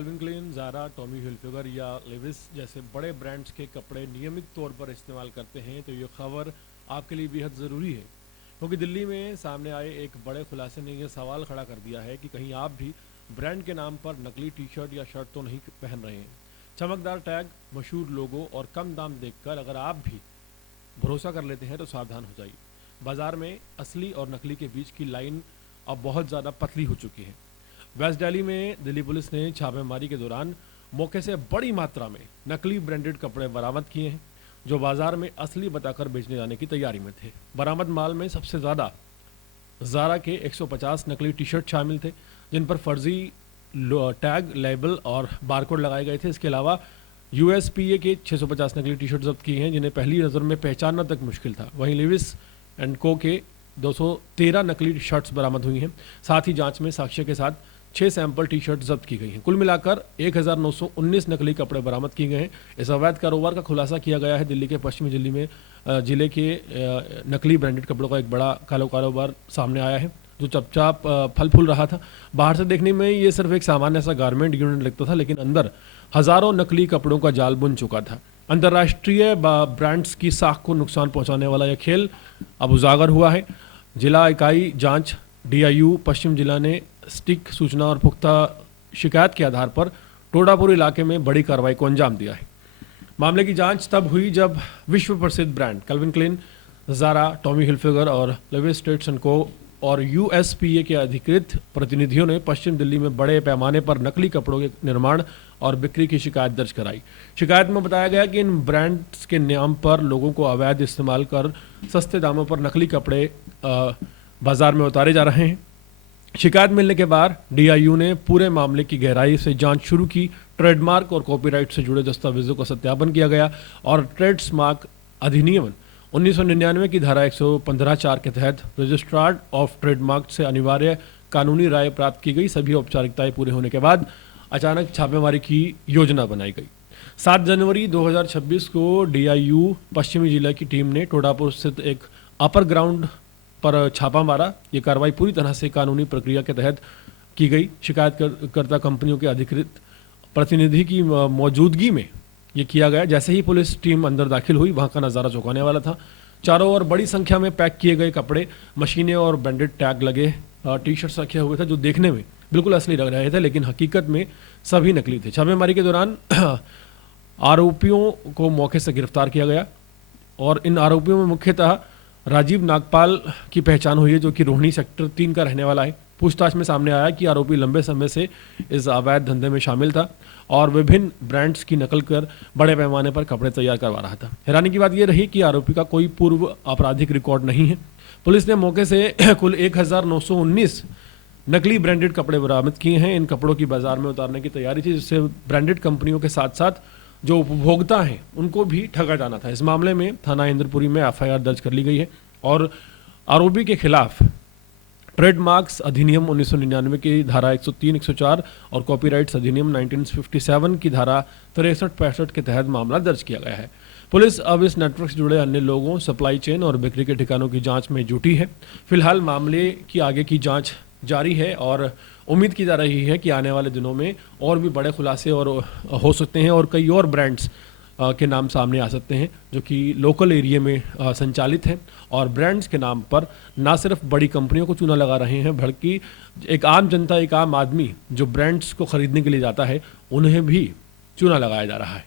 Kelvin Klein, Zara, Tommy Hilfiger या Levi's जैसे बड़े ब्रांड्स के कपड़े नियमित तौर पर इस्तेमाल करते हैं तो ये खबर आपके लिए बेहद ज़रूरी है, क्योंकि दिल्ली में सामने आए एक बड़े खुलासे ने यह सवाल खड़ा कर दिया है कि कहीं आप भी ब्रांड के नाम पर नकली टी शर्ट या शर्ट तो नहीं पहन रहे हैं। चमकदार टैग, मशहूर लोगो और कम दाम देखकर अगर आप भी भरोसा कर लेते हैं तो सावधान हो जाइए। बाजार में असली और नकली के बीच की लाइन अब बहुत ज़्यादा पतली हो चुकी है। वेस्ट दिल्ली में दिल्ली पुलिस ने छापेमारी के दौरान मौके से बड़ी मात्रा में नकली ब्रांडेड कपड़े बरामद किए हैं, जो बाजार में असली बताकर बेचने जाने की तैयारी में थे। बरामद माल में सबसे ज़्यादा ज़ारा के 150 नकली टी शर्ट शामिल थे, जिन पर फर्जी टैग, लेबल और बारकोड लगाए गए थे। इसके अलावा USPA के 650 नकली टी शर्ट जब्त किए हैं, जिन्हें पहली नज़र में पहचानना तक मुश्किल था। वहीं लेविस एंड को के 213 नकली शर्ट्स बरामद हुई हैं। साथ ही जांच में साक्ष्य के साथ 6 सैंपल टी शर्ट जब्त की गई हैं। कुल मिलाकर 1919 नकली कपड़े बरामद किए गए हैं। इस अवैध कारोबार का खुलासा किया गया है। दिल्ली के पश्चिमी दिल्ली में जिले के नकली ब्रांडेड कपड़ों का एक बड़ा कारोबार सामने आया है, जो चपचाप फल फूल रहा था। बाहर से देखने में ये सिर्फ एक सामान्य सा गारमेंट यूनिट लगता था, लेकिन अंदर हज़ारों नकली कपड़ों का जाल बुन चुका था। अंतर्राष्ट्रीय ब्रांड्स की साख को नुकसान पहुंचाने वाला यह खेल अब उजागर हुआ है। जिला इकाई जांच DIU पश्चिम जिला ने स्टिक सूचना और पुख्ता शिकायत के आधार पर टोडापुर इलाके में बड़ी कार्रवाई को अंजाम दिया है। मामले की जांच तब हुई जब विश्व प्रसिद्ध brand Calvin Klein, Zara, Tommy Hilfiger और लेविस स्ट्रेट्स एंड को और USPA के अधिकृत प्रतिनिधियों ने पश्चिम दिल्ली में बड़े पैमाने पर नकली कपड़ों के निर्माण और बिक्री की शिकायत दर्ज कराई। शिकायत में बताया गया कि इन ब्रांड्स के नाम पर लोगों को अवैध इस्तेमाल कर सस्ते दामों पर नकली कपड़े बाजार में उतारे जा रहे हैं। शिकायत मिलने के बाद DIU ने पूरे मामले की गहराई से जांच शुरू की। ट्रेडमार्क और कॉपीराइट से जुड़े दस्तावेजों का सत्यापन किया गया और ट्रेडमार्क अधिनियम 1999 की धारा 115(4) के तहत रजिस्ट्रार ऑफ ट्रेडमार्क से अनिवार्य कानूनी राय प्राप्त की गई। सभी औपचारिकताएं पूरे होने के बाद अचानक छापेमारी की योजना बनाई गई। 7 जनवरी 2026 को DIU पश्चिमी जिला की टीम ने टोडापुर स्थित एक अपर ग्राउंड पर छापा मारा। ये कार्रवाई पूरी तरह से कानूनी प्रक्रिया के तहत की गई। शिकायतकर्ता कंपनियों के अधिकृत प्रतिनिधि की मौजूदगी में ये किया गया। जैसे ही पुलिस टीम अंदर दाखिल हुई, वहाँ का नज़ारा चौंकाने वाला था। चारों ओर बड़ी संख्या में पैक किए गए कपड़े, मशीनें और ब्रांडेड टैग लगे टी शर्ट्स रखे हुए थे, जो देखने में बिल्कुल असली लग रहे थे, लेकिन हकीकत में सभी नकली थे। छापेमारी के दौरान आरोपियों को मौके से गिरफ्तार किया गया और इन आरोपियों में मुख्यतः राजीव नागपाल की पहचान हुई है, जो कि रोहिणी सेक्टर 3 का रहने वाला है। पूछताछ में सामने आया कि आरोपी लंबे समय से इस अवैध धंधे में शामिल था और विभिन्न ब्रांड्स की नकल कर बड़े पैमाने पर कपड़े तैयार करवा रहा था। हैरानी की बात यह रही कि आरोपी का कोई पूर्व आपराधिक रिकॉर्ड नहीं है। पुलिस ने मौके से कुल 1919 नकली ब्रांडेड कपड़े बरामद किए हैं। इन कपड़ों की बाजार में उतारने की तैयारी थी, जिससे ब्रांडेड कंपनियों के साथ साथ जो उपभोक्ता हैं उनको भी ठगा जाना था। इस मामले में थाना इंद्रपुरी में FIR दर्ज कर ली गई है और आरोपी के खिलाफ ट्रेडमार्क्स अधिनियम 1999 की धारा 103, 104 और कॉपीराइट्स अधिनियम 1957 की धारा 63-65 के तहत मामला दर्ज किया गया है। पुलिस अब इस नेटवर्क से जुड़े अन्य लोगों, सप्लाई चेन और बिक्री के ठिकानों की जांच में जुटी है। फिलहाल मामले की आगे की जांच जारी है और उम्मीद की जा रही है कि आने वाले दिनों में और भी बड़े खुलासे और हो सकते हैं और कई और ब्रांड्स के नाम सामने आ सकते हैं, जो कि लोकल एरिया में संचालित हैं और ब्रांड्स के नाम पर ना सिर्फ बड़ी कंपनियों को चूना लगा रहे हैं, बल्कि एक आम जनता, एक आम आदमी जो ब्रांड्स को खरीदने के लिए जाता है, उन्हें भी चूना लगाया जा रहा है।